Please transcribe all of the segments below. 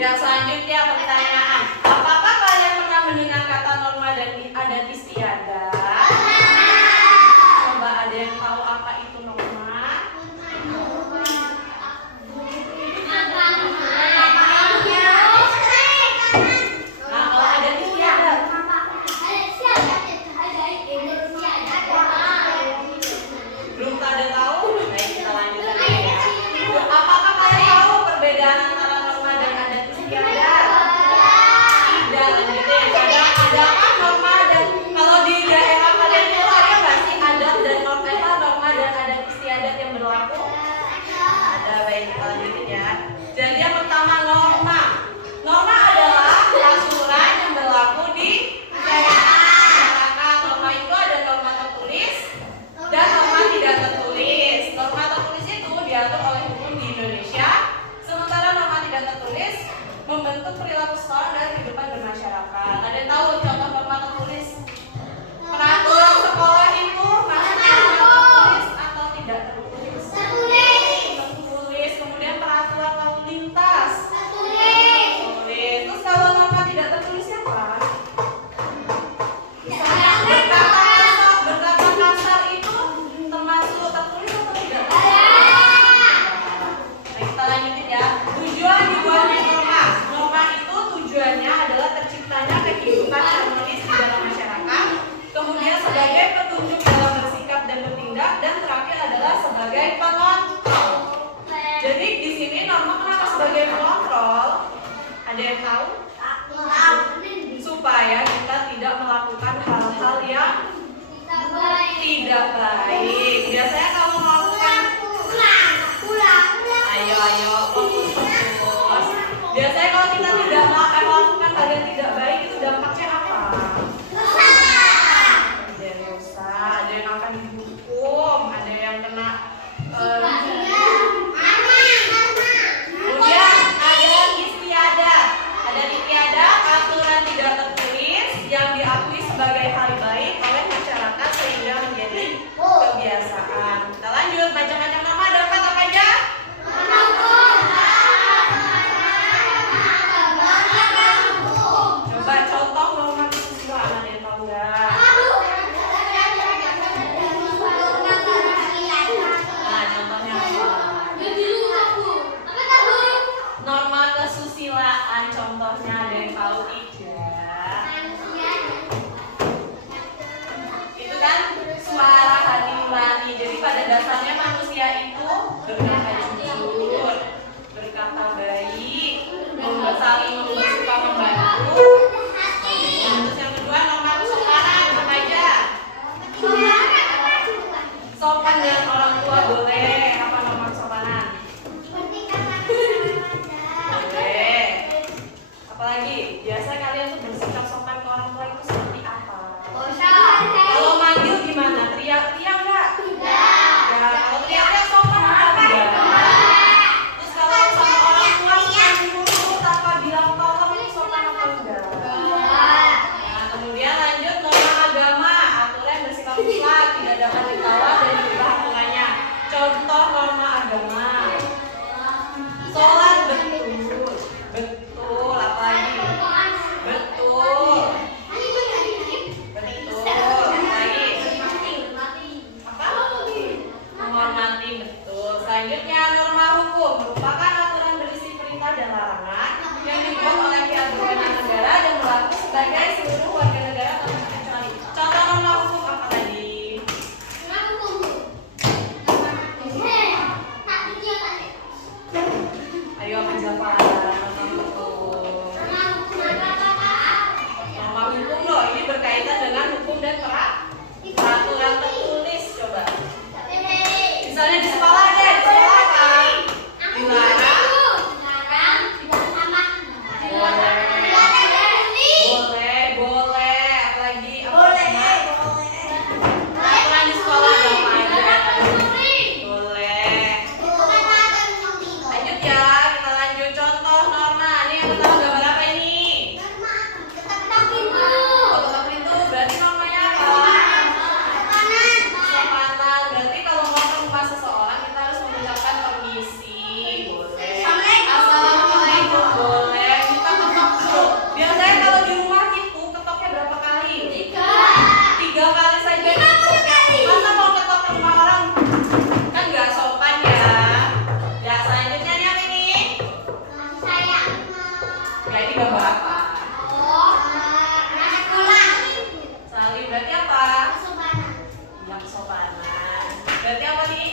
Yang selanjutnya pertanyaan, apakah kalian pernah mendengar kata norma dan adat istiadat? Coba ada yang tahu apa itu norma? Nah, kalau adat istiadat? Belum pada tahu? Baik, kita lanjut lagi ya. Apakah kalian tahu perbedaan antara norma dan adat istiadat? sebagai hal baik oleh masyarakat sehingga menjadi kebiasaan. Kita lanjut, macam-macam norma ada apa aja? Coba contoh norma kesusilaan ada yang tahu nggak? Nah, contohnya apa? Norma kesusilaan contohnya ada yang tahu tidak? Itu kan suara hati nurani. Jadi pada dasarnya manusia itu berkata jujur, berkata baik, saling suka membantu. Nah, terus yang kedua norma kesopanan apa aja? Sopan dengan orang tua boleh. Apa norma kesopanan? Boleh. Apalagi biasa kalian tuh bersikap sopan ke orang tua itu seperti apa? Kalau manggil gimana? Teriak-teriak nggak? Ya, kalau teriak-teriak sopan apa enggak? Terus kalau sama orang tua nyuruh tanpa bilang tolong itu sopan apa enggak? Nah, kemudian lanjut norma agama, aturan bersifat mutlak, tidak dapat ditawar dan diubah aturannya. Contoh norma agama. Sholat betul, betul, apalagi? Betul, betul, apalagi? Apa? Menghormati, betul. Selanjutnya norma hukum merupakan aturan berisi perintah dan larangan yang dibuat oleh pihak berwenang negara dan berlaku sebagai seluruh warga negara tanpa terkecuali. Contoh norma hukum apa tadi? Ayo menjawab norma hukum. Norma hukum loh, ini berkaitan dengan hukum dan peraturan tertulis. Coba. Misalnya di sekolah deh, di sekolah apa? Dilarang. Boleh. Apalagi? Aturan di sekolah ada apa aja? Boleh. Lanjut ya, kita lanjut contoh norma. Ini yang pertama gambar apa ini? Oh, ketok pintu. Berarti normanya apa? Sopanan. Berarti kalau mau ke rumah seseorang kita harus mengucapkan permisi. Boleh. Assalamualaikum. Boleh. Kita ketok dulu. Biasanya kalau di rumah itu ketoknya berapa kali? 3 kali saja. Masa mau ketok ke rumah orang? Kan nggak sopan ya. Ya, selanjutnya ini apa ini? Ya, ini gambar apa? Salim. Berarti apa? Ya, kesopanan. Berarti apa nih?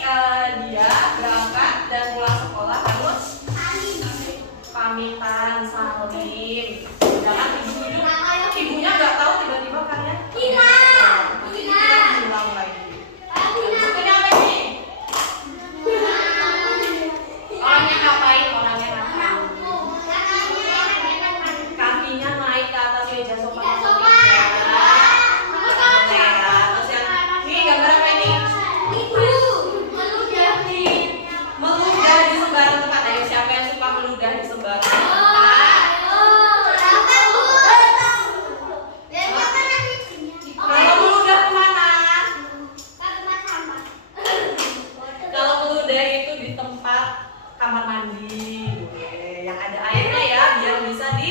Dia berangkat dan pulang sekolah harus pamitan, salim. Jangan ujuk-ujuk ibunya nggak tahu tiba-tiba kalian nanti hilang lagi. Ini apa ini? Orangnya ngapain? Kakinya naik ke atas meja sofa. Terus yang ini gambar apa ini? Meludah di sembarang tempat. Ayo, siapa yang suka meludah di sembarang tempat? Kalau meludah kemana? Kalau meludah itu di tempat kamar mandi, boleh. Yang ada airnya ya, biar bisa di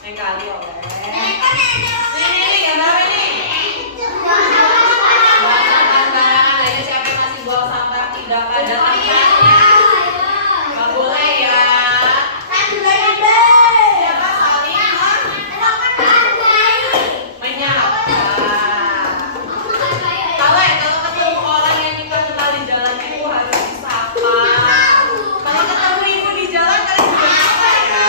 naik kali oleh. Ini gambar apa ini? Buang sampah sembarangan. Ayo, siapa yang masih buang sampah tidak pada tempatnya? Nggak boleh ya. Siapa saling menyapa. Kalau ketemu orang yang kita kenal di jalan itu harus disapa. Kalau ketemu ibu di jalan kalian juga sapa ya.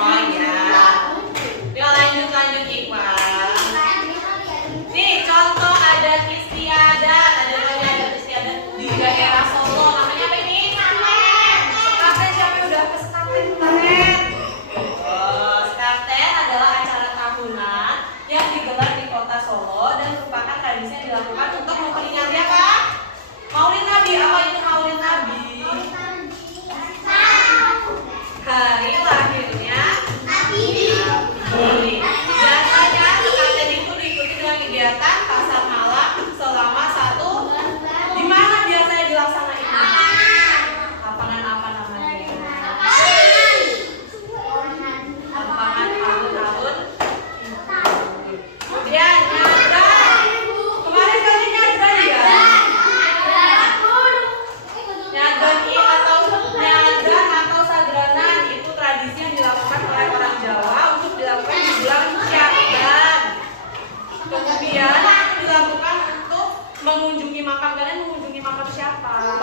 Oh ya. Yuk lanjut Iqbal. Nih contoh kegiatan pasar malam selama 1 di mana biasanya dilaksanakan? Lapangan apa namanya? Lapangan alun-alun. Kemudian nyadran. Kemarin kali nyadran ya? Nyadran atau sadranan itu tradisi yang dilakukan oleh orang Jawa untuk dilakukan di bulan Sya'ban. Kemudian dilakukan untuk mengunjungi makam. Kalian mengunjungi makam siapa?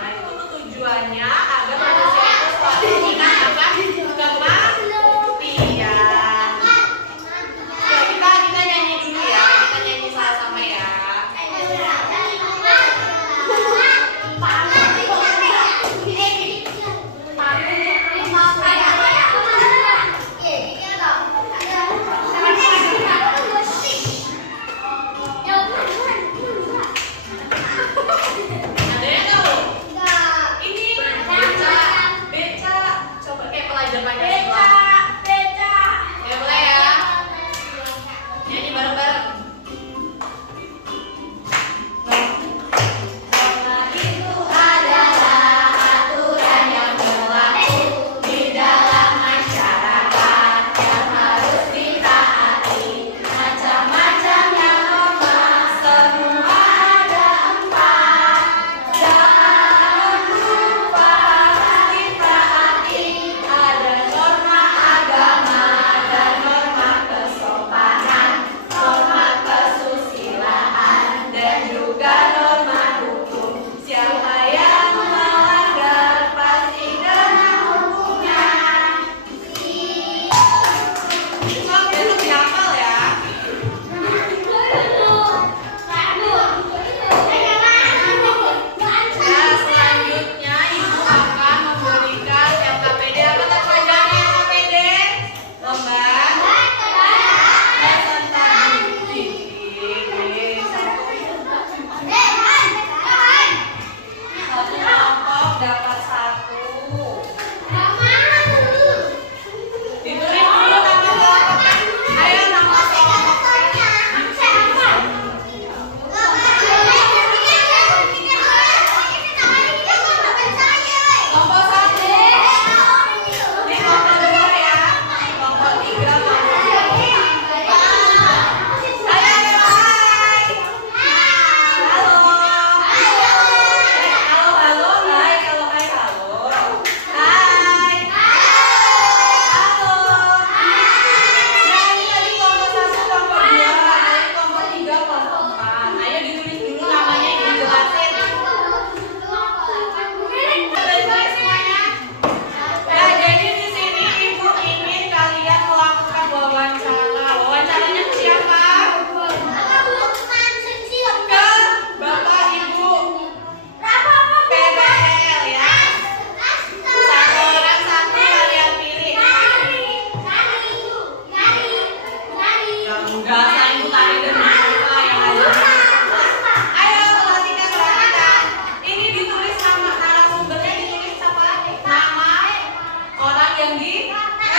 Nah itu tujuannya agar manusia itu selalu ingat akan kematian. Ya, kita nyanyi dulu ya, kita nyanyi sama-sama ya. Ada yang tahu? Ini beca. Coba kayak pelajaran Pancasila. Ya mulai ya. Nyanyi bareng-bareng. Norma itu adalah aturan yang berlaku di dalam masyarakat yang harus ditaati. Macam-macamnya norma, semua ada 4. Jangan lupa ditaati. Ada norma agama dan norma kesopanan, norma kesusilaan, dan juga norma hukum. Siapa yang melanggar pasti kena hukumnya. Besok dihafal ya. Nah, selanjutnya Ibu akan memberikan LKPD. Apa tuh pelajarannya LKPD? Lomba presentasi diri. Satu kelompok dapat 1. Ditulis dulu nama kelompoknya. Ayo nama kelompoknya. Kelompok 1. Ini kelompok 2 ya. Kelompok 3 kelompok. Ayo, hai. Halo. Halo, hai. Halo, hai, halo. Hai. Halo. Nah, ini tadi kelompok 1, kelompok 2. Ayo kelompok 3, kelompok 4. Ayo ditulis dulu namanya, ini dijelasin. Baik-baik semuanya. Ya, jadi di sini Ibu ingin kalian melakukan wawancara. Wawancaranya ke siapa? Ke Bapak Ibu PBL ya. Satu orang satu kalian pilih. Enggak, saya Ibu tadi dengan apa yang ada. Ayo perhatikan. Ini ditulis nama narasumbernya, ditulis siapa? Nama orang yang diwawancara.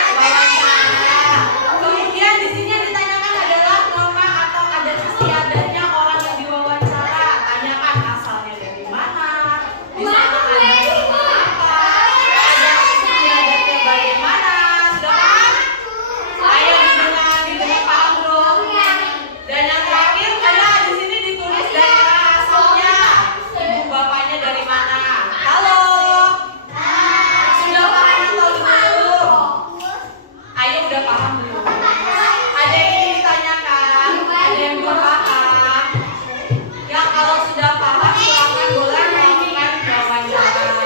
Kemudian di sini yang ditanyakan adalah norma atau adat istiadatnya orang yang diwawancara. Tanyakan asalnya dari mana, di sana ada norma apa, adat istiadatnya bagaimana. Sudah paham? Ayo didengar paham dong. Dan yang terakhir ada di sini ditulis daerah asalnya. Ibu bapaknya dari mana? Halo. Sudah paham atau belum? Ayo udah paham belum? Ada yang ingin ditanyakan? Ada yang belum paham? Ya kalau sudah paham silakan boleh melakukan wawancara.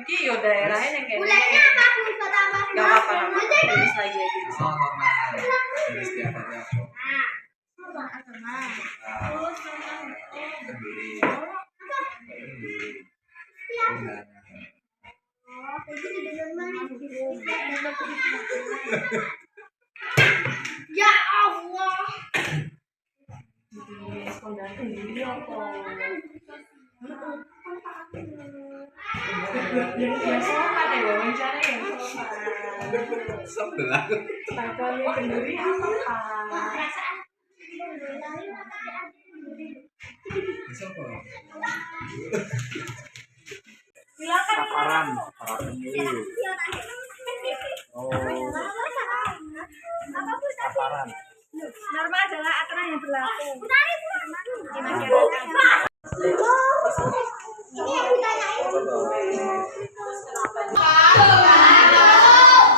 Iki yo daerahnya yang kayak gini. Gak apa-apa. Tulis lagi aja. Oh, normal. Jadi setiap hari aku. Kenduri. Kenduri. Undangan. Ya Allah. Yes, pengganti diri apa? Yang sopan ya, wawancara yang sopan. Sebelah. Tanggalnya sendiri apa Pak? Siapa? Silakan. Saparan sendiri. Oh, saparan. Norma adalah aturan yang berlaku di masyarakat. Ini yang ditanyain.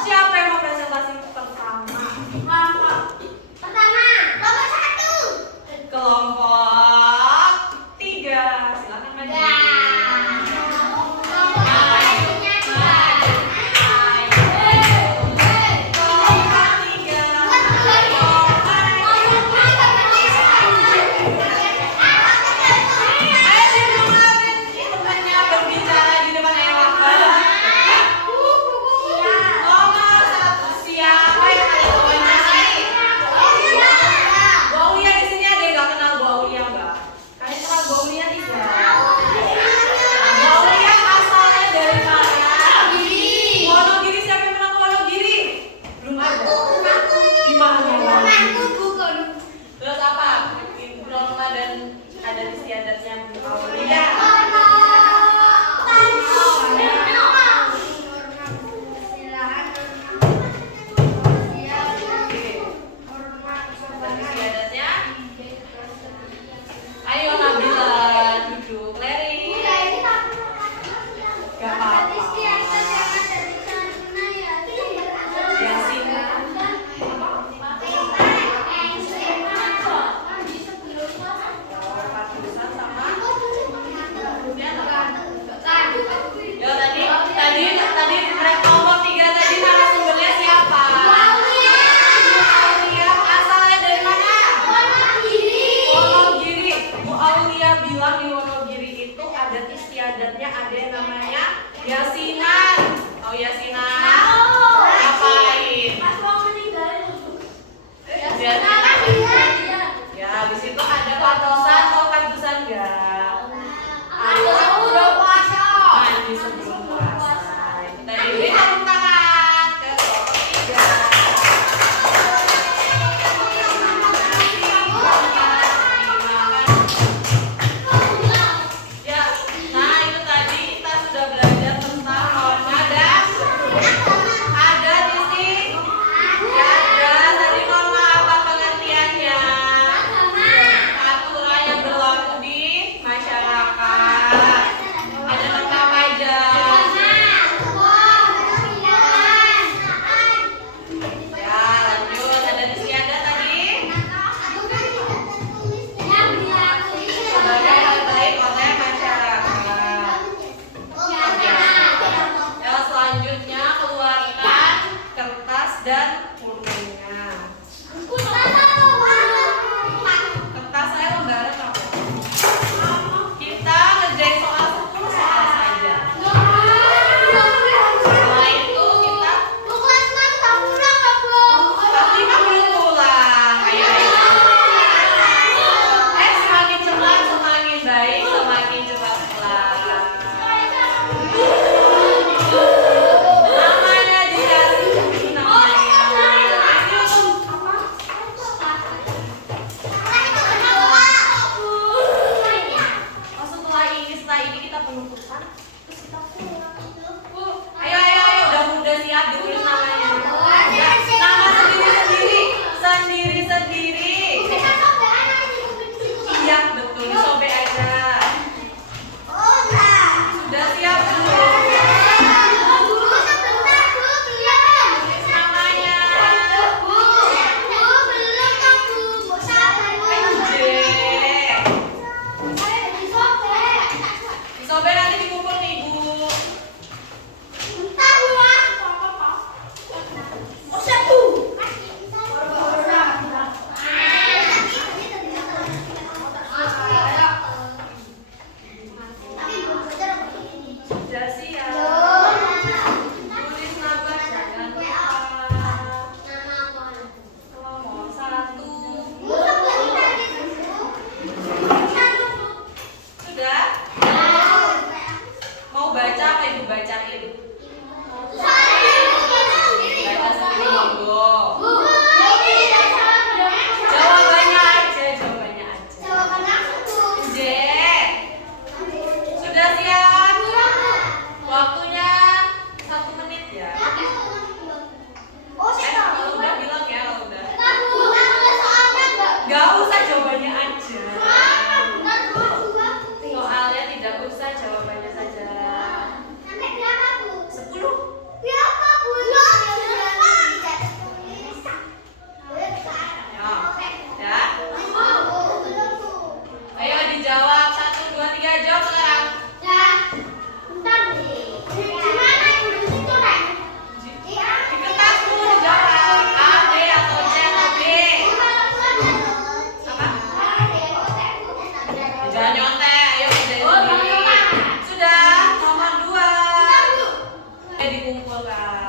Siapa yang mau presentasi pertama? Pertama, nomor 1. Kelompok 3. Silakan maju. Kelompok 3. menyimpulkan.